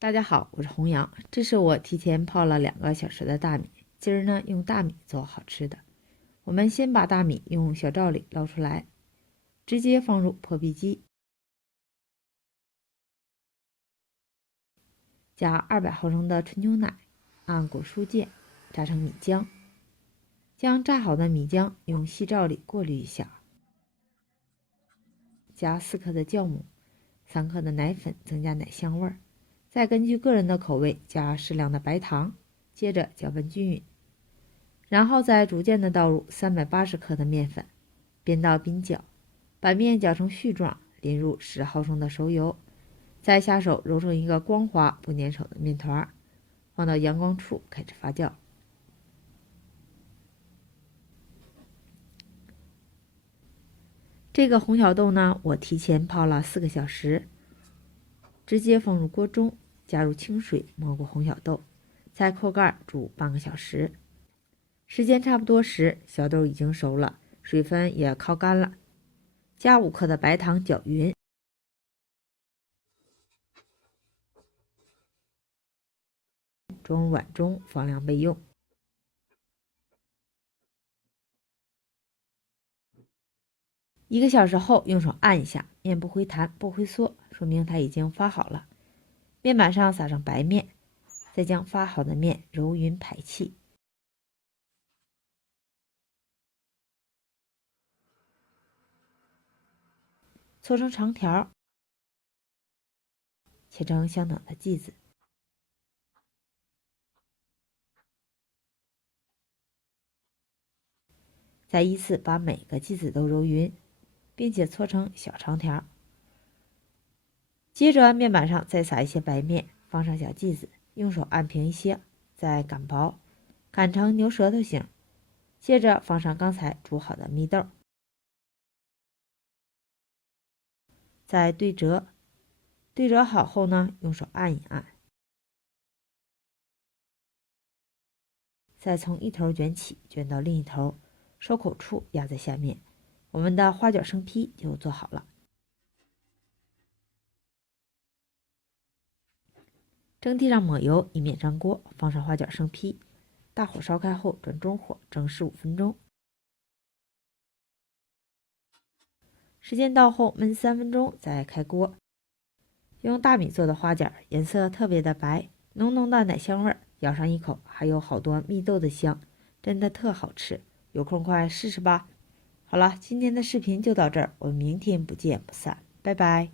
大家好，我是弘阳，这是我提前泡了2个小时的大米。今儿呢，用大米做好吃的。我们先把大米用小罩里捞出来，直接放入破壁机，加200毫升的纯牛奶，按果蔬键榨成米浆。将榨好的米浆用细罩里过滤一下，加4克的酵母，3克的奶粉，增加奶香味儿。再根据个人的口味加适量的白糖，接着搅拌均匀。然后再逐渐的倒入380克的面粉，煸到冰搅，把面搅成絮状，淋入10毫升的熟油，再下手揉成一个光滑不粘手的面团，放到阳光处开始发酵。这个红小豆呢，我提前泡了4个小时，直接放入锅中，加入清水没过红小豆，再扣盖煮半个小时。时间差不多时，小豆已经熟了，水分也靠干了。加5克的白糖搅匀，装入碗中放凉备用。1个小时后，用手按一下，面不会弹不会缩，说明它已经发好了。面板上撒上白面，再将发好的面揉匀排气。搓成长条，切成相等的剂子。再依次把每个剂子都揉匀，并且搓成小长条。接着面板上再撒一些白面，放上小剂子，用手按平一些，再擀薄，擀成牛舌头形。接着放上刚才煮好的蜜豆，再对折。对折好后呢，用手按一按，再从一头卷起，卷到另一头，收口处压在下面。我们的花卷生坯就做好了。蒸屉上抹油，以免粘锅，放上花卷生坯，大火烧开后转中火蒸15分钟。时间到后焖3分钟，再开锅。用大米做的花卷，颜色特别的白，浓浓的奶香味儿，咬上一口还有好多蜜豆的香，真的特好吃。有空快试试吧。好了，今天的视频就到这儿，我们明天不见不散，拜拜。